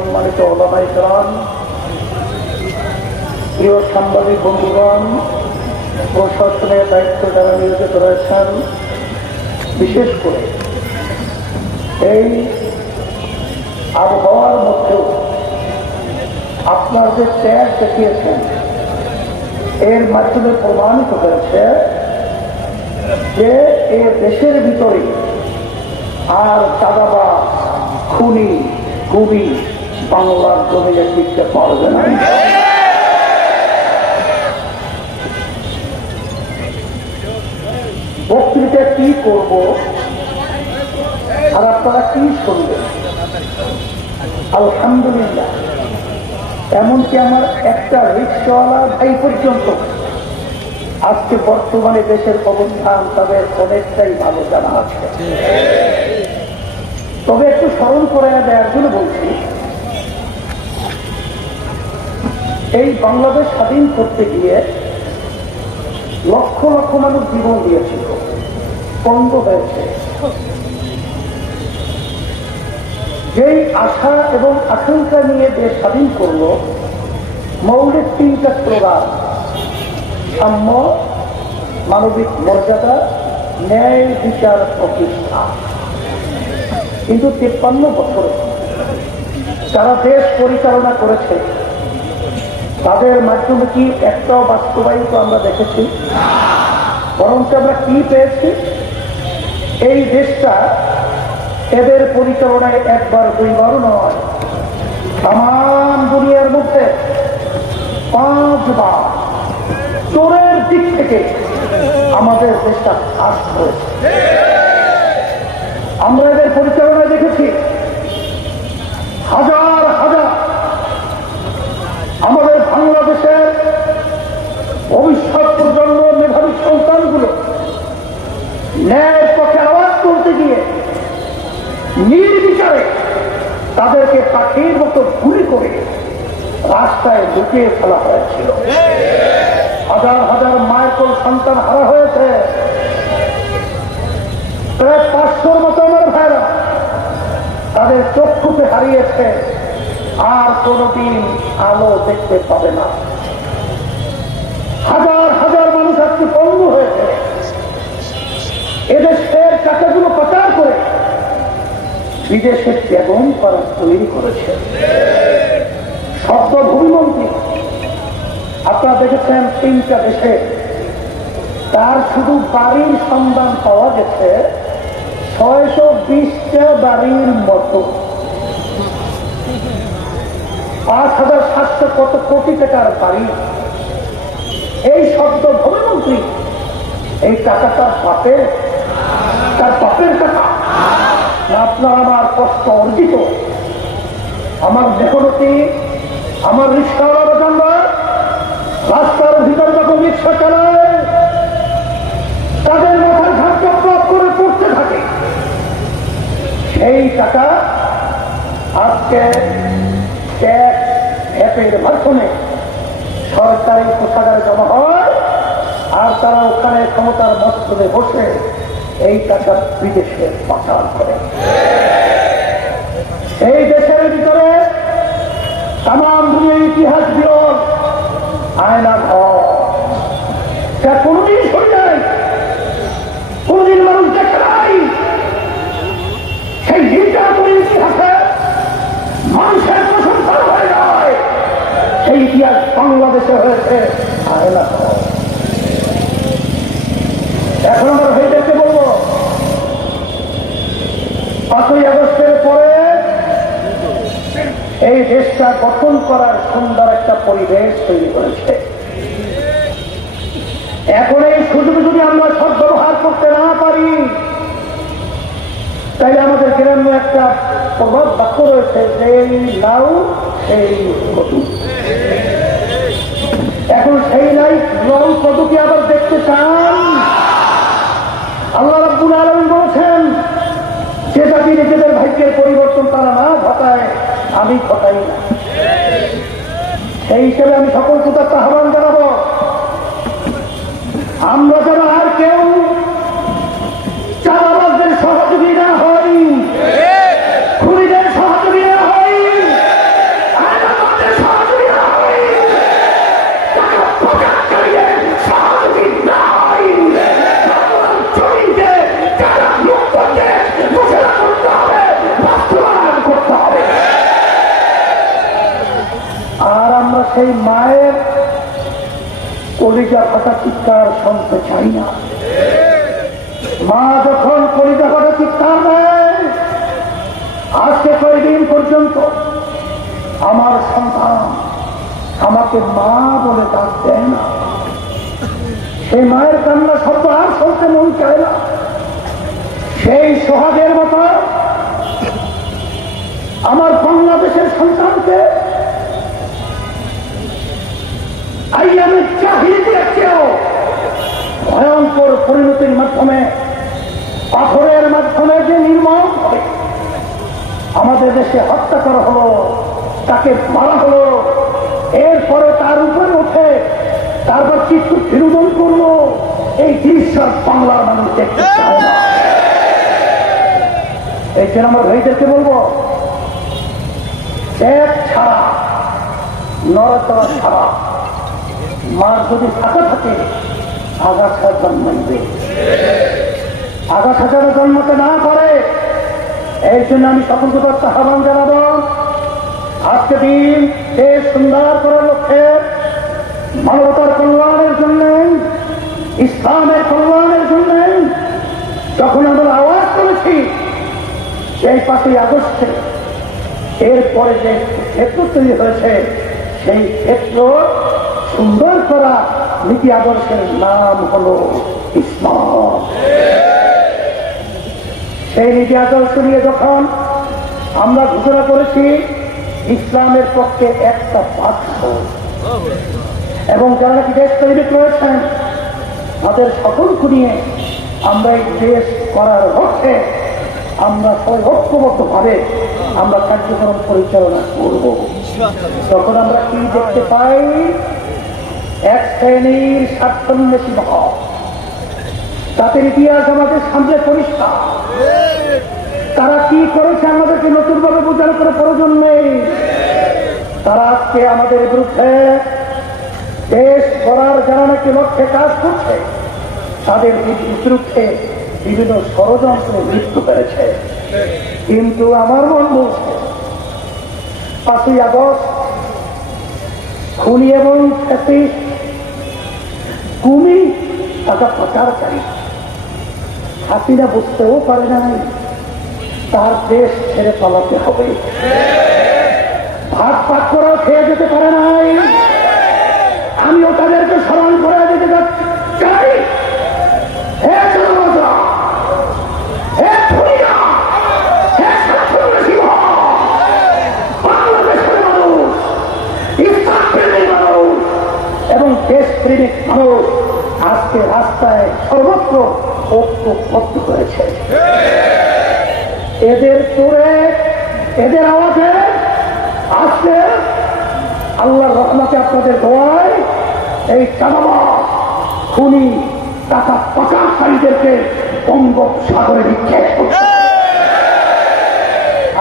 সম্মানিত ওলামায়ে কেরাম, প্রিয় সাংবাদিক বন্ধুগণ, প্রশাসনের দায়িত্ব যারা নিয়োজিত রয়েছেন, বিশেষ করে এই আবহাওয়ার মধ্যেও আপনার যে ত্যাগ দেখিয়েছেন, এর মাধ্যমে প্রমাণিত হয়েছে যে এ দেশের ভিতরে আর চাঁদাবাজ, খুনি, গুবি বাংলার জমিনে টিকতে পারবে না। বক্তৃতা কি করব আর আপনারা কি শুনবেন? আলহামদুলিল্লাহ, এমনকি আমার একটা রিক্সাওয়ালা ভাই পর্যন্ত আজকে বর্তমানে দেশের অবস্থান তাদের অনেকটাই ভালো জানা আছে। তবে একটু স্মরণ করে দেওয়ার জন্য বলছি, এই বাংলাদেশ স্বাধীন করতে গিয়ে লক্ষ লক্ষ মানুষ জীবন দিয়েছিল, পঙ্গ হয়েছে। যেই আশা এবং আকাঙ্ক্ষা নিয়ে দেশ স্বাধীন করল, মৌলিক তিনটা স্লোগান: সাম্য, মানবিক মর্যাদা, ন্যায় বিচার প্রতিষ্ঠা। কিন্তু 53 বছরে যারা দেশ পরিচালনা করেছে, তাদের মাধ্যমে কি একটাও বাস্তবায়িত আমরা দেখেছি? বরঞ্চ আমরা কি পেয়েছি? এই দেশটা এদের পরিচালনায় একবার দুইবারও নয়, তাম দুনিয়ার মধ্যে 5 বার চোরের দিক থেকে আমাদের দেশটা ফাঁস হয়েছে। আমরা এদের পরিচালনায় দেখেছি হাজার হাজার আমাদের বাংলাদেশের ভবিষ্যৎ প্রজন্ম মেধাবী সন্তানগুলো ন্যায়ের পক্ষে আওয়াজ তুলতে গিয়ে নির্বিচারে তাদেরকে পাখির মতো গুলি করে রাস্তায় লুকিয়ে ফেলা হয়েছিল। হাজার হাজার মায়ের কোল সন্তান হারা হয়েছে। প্রায় 500-র মতো আমার ভাইরা তাদের চক্ষুকে হারিয়েছে, আর কোনদিন আলো দেখতে পাবে না। হাজার হাজার মানুষ আজকে পঙ্গু হয়েছে। এদেশের টাকাগুলো পাচার করে বিদেশে বেগম পাড়া তৈরি করেছে। শব্দ ভূমিমন্ত্রী আপনারা দেখেছেন 3টা দেশে, তার শুধু বাড়ির সন্ধান পাওয়া গেছে 620টা বাড়ির মতো। 5700 কত কোটি টাকার বাড়ি। এই শব্দ ভূমিমন্ত্রী, এই টাকা তার বাপের টাকা না আপনার আমার কষ্ট অর্জিত? আমার মেহনতি, আমার রিক্সাওয়ালা দোকানদার রাস্তার ভিতরে যখন রিক্সা চালায়, তাদের মাথার ঘাট চপ্রাপ করে পড়তে থাকে। সেই টাকা আজকে ট্যাক্স ভ্যাটের মাধ্যমে সরকারি কোষাগারে জমা হয়, আর তারা ওখানে ক্ষমতার মস্তদে বসে এই টাকা বিদেশে পাচার করে। এই দেশের ভিতরে তাম দুনিয়ার ইতিহাস বিরল আয়না ঘর, যা কোনদিন শুনি নাই, কোনদিন মানুষ দেখে নাই। সেই নির্যাতনের ইতিহাসে মানুষের প্রশংসা হয়ে যায়, সেই ইতিহাস বাংলাদেশে হয়েছে আয়না ঘর। এখন আমরা ভাইদেরকে বলবো, 5ই আগস্টের পরে এই দেশটা গঠন করার সুন্দর একটা পরিবেশ তৈরি করেছে। এখন এই সুযোগ যদি আমরা সদ্ব্যবহার করতে না পারি, তাইলে আমাদের গ্রাম্য একটা প্রভাব বাক্য রয়েছে, সেই লাউ সেই কদু। এখন সেই লাউ কদুকে আবার দেখতে চান? আল্লাহ রাব্বুল আলামিন বলেছেন, যে জাতি নিজেদের ভাগ্যের পরিবর্তন তারা না ঘটায়, আমি ঘটাই না। সেই হিসেবে আমি সকল শ্রোতাকে আহ্বান জানাবো, আমরা যেন আর কেউ চাঁদাবাজদের সহযোগী না হই, খুনিদের সহযোগী না হই, সেই মায়ের কলিজা ফাটা চিৎকার শুনতে চাই না। মা যখন কলিজা ফাটা চিৎকার দেয়, আজকে কয়েকদিন পর্যন্ত আমার সন্তান আমাকে মা বলে ডাক দেয় না। সেই মায়ের কান্না শব্দ আর শুনতে মন চায় না। সেই সোহাগের মতো আমার বাংলাদেশের সন্তানকে আইয়ামের জাহিলিয়াতের চেয়েও ভয়ঙ্কর পরিণতির মাধ্যমে, পাথরের মাধ্যমে যে নির্মম হবে আমাদের দেশে হত্যা করা হলো, তাকে মারা হলো, এরপরে তার উপরে উঠে তারপর কিছু বিনোদন করলো, এই দৃশ্য বাংলার মানুষ দেখতে চায় না। এই জন্য আমার ভাইদেরকে বলবো, এক ছাড়া নড়াচড়া ছাড়া মার যদি ফাঁকা থাকে আগাছা জন্মাইবে। আগাছা যেন জন্মতে না করে, এই জন্য আমি সকলকে আহ্বান জানাবো, আজকে দিন দেশ সুন্দর করার লক্ষ্যে, মানবতার কল্যাণের জন্য, ইসলামের কল্যাণের জন্য যখন আমরা আওয়াজ করেছি, সেই 5ই আগস্টে এরপরে যে ক্ষেত্র তৈরি হয়েছে, সেই ক্ষেত্র সুন্দর করা নীতি আদর্শের নাম হলো ইসলাম। সেই নীতি আদর্শ নিয়ে যখন আমরা ঘোষণা করেছি, ইসলামের পক্ষে একটা বাক্য এবং যারা নাকি দেশ তৈরি করেছেন তাদের সকলকে নিয়ে আমরা এই দেশ করার লক্ষ্যে আমরা সবাই ঐক্যবদ্ধ ভাবে আমরা কার্যক্রম পরিচালনা করব। তখন আমরা কি দেখতে পাই, এক শ্রেণীর স্বার্থান্বেষী ভাব, তাদের ইতিহাস আমাদের সামনে পরিষ্কার। তারা কি করেছে আমাদেরকে নতুন ভাবে বোঝানোর কোনো প্রয়োজন নেই। তারা আজকে আমাদের বিরুদ্ধে দেশ গড়ার যারা নাকি লক্ষ্যে কাজ করছে, তাদের বিরুদ্ধে বিভিন্ন ষড়যন্ত্রে মৃত্যু পেয়েছে। কিন্তু আমার মন বলছে, 5ই আগস্ট খুনি এবং গুমি টাকা পাচারকারী হাসিনা বুঝতেও পারে নাই তার দেশ ছেড়ে পালাতে হবে। ভাত পাক করেও খেয়ে যেতে পারে নাই। আমিও তাদেরকে স্মরণ করে দিতে চাই, হে জনতা, হে খুনিরা, হে স্বার্থান্বেষী বাংলাদেশের মানুষ, ইসলাম প্রেমী মানুষ এবং দেশপ্রেমিক মানুষ আজকে রাস্তায় সর্বত্র ঐক্যবদ্ধ হয়েছে। এদের তোরে, এদের আওয়াজে আজকে আল্লাহর রহমতে আপনাদের দোয়ায় এই চাঁদাবাজ, খুনি, টাকা পাচারকারীদেরকে বঙ্গোপসাগরে নিক্ষেপ করছে।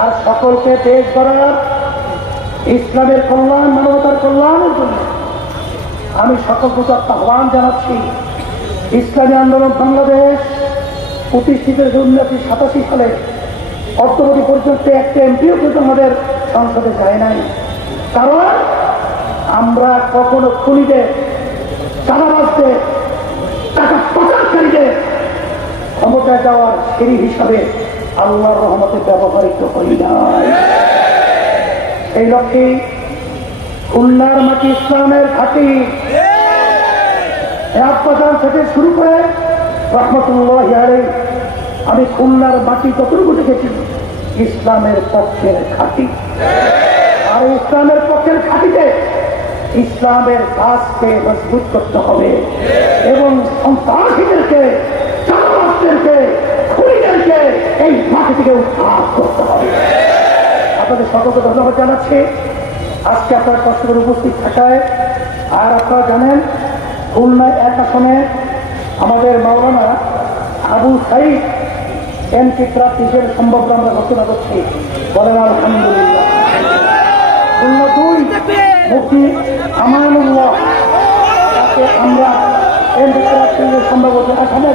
আর সকলকে দেশ গড়ার, ইসলামের কল্যাণ, মানবতার কল্যাণের জন্য আমি সকলকে আহ্বান জানাচ্ছি। ইসলামী আন্দোলন বাংলাদেশ প্রতিষ্ঠিত 1987 সালে অদ্যবধি পর্যন্ত একটা এমপিও কিন্তু আমাদের সংসদে যায় নাই। কারণ আমরা কখনো খুনিদের, চাঁদাবাজদের, টাকা পাচারকারীদের ক্ষমতায় যাওয়ার সিঁড়ি হিসাবে আল্লাহর রহমতে ব্যবহৃত করি নাই। এই লক্ষ্যে খুলনার মাটি ইসলামের ঘাঁটি, বাজার থেকে শুরু করে রহমতুল্লাহ আলাইহি, আমি খুলনার মাটি কতটুকু দেখেছি ইসলামের পক্ষের ঘাঁটি। আর ইসলামের পক্ষের ঘাঁটিতে ইসলামের কাজকে মজবুত করতে হবে এবং সন্ত্রাসীদেরকে, চাঁদাবাজদেরকে, খুনিদেরকে এই মাটি থেকে উদ্ধার করতে হবে। আপনাদের সকলকে ধন্যবাদ জানাচ্ছি আজকে আপনারা কষ্ট করে উপস্থিত থাকায়। আর আপনারা জানেন খুলনায় 1 আসনে আমাদের মাওলানা আবু সাইদ এমপি প্রার্থী হিসেবে সম্ভব আমরা ঘোষণা করছি, বলেন আলহামদুলিল্লাহ। খুলনা 2 মুফতি আমানুল্লাহ, তাকে আমরা এমপি প্রার্থী হিসেবে সম্ভব হচ্ছে আসনে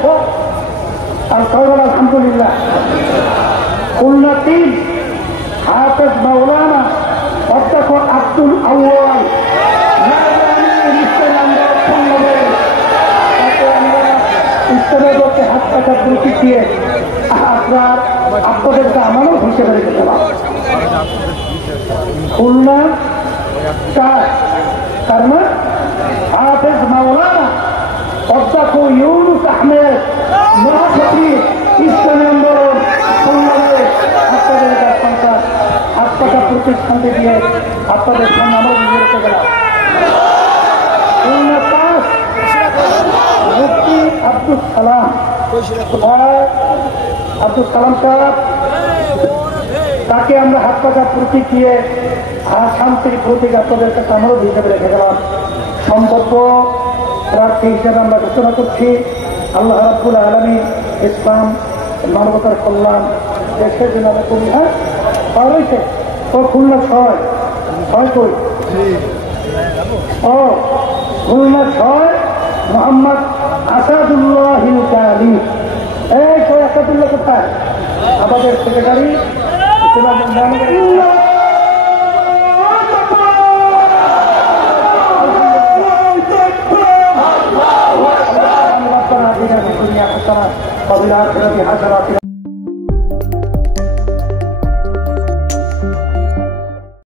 আর সবাই আলহামদুলিল্লাহ। খুলনা 3 হাফেজ মাওলানা অধ্যক্ষ আব্দুল আউয়াল, আপনাদেরকে আমারও হিসেবে রেখে দেওয়া। খুলনা 4 কারমা হাফেজ মাওলানা অধ্যক্ষ ইউনুস আহমেদ মহাসচিব ইসলামী আন্দোলন বাংলাদেশ আপনাদের সংখ্যা হাসপাতাল প্রতিষ্ঠানকে দিয়ে আপনাদের সামনে আমরা বুঝে রেখে গেলাম। খুলনা 5 মুফতি আব্দুল সালাম সাহেব, তাকে আমরা হাসপাতাল প্রতীক দিয়ে শান্তির প্রতীক আপনাদের কাছে আমরাও হিসেবে রেখে গেলাম। সম্ভাব্য প্রার্থী হিসেবে আমরা ঘোষণা করছি আল্লাহ রাব্বুল আলামিন ইসলাম মানবতার কল্যাণ দেশের জন্য করি। হ্যাঁ হয়েছে ও খুলনা 6 কই ও খুলনা 6 মোহাম্মদ আসাদুল্লাহ হিলকালি। এই তো আসাদুল্লাহ কোথায়? আমাদের সেক্রেটারি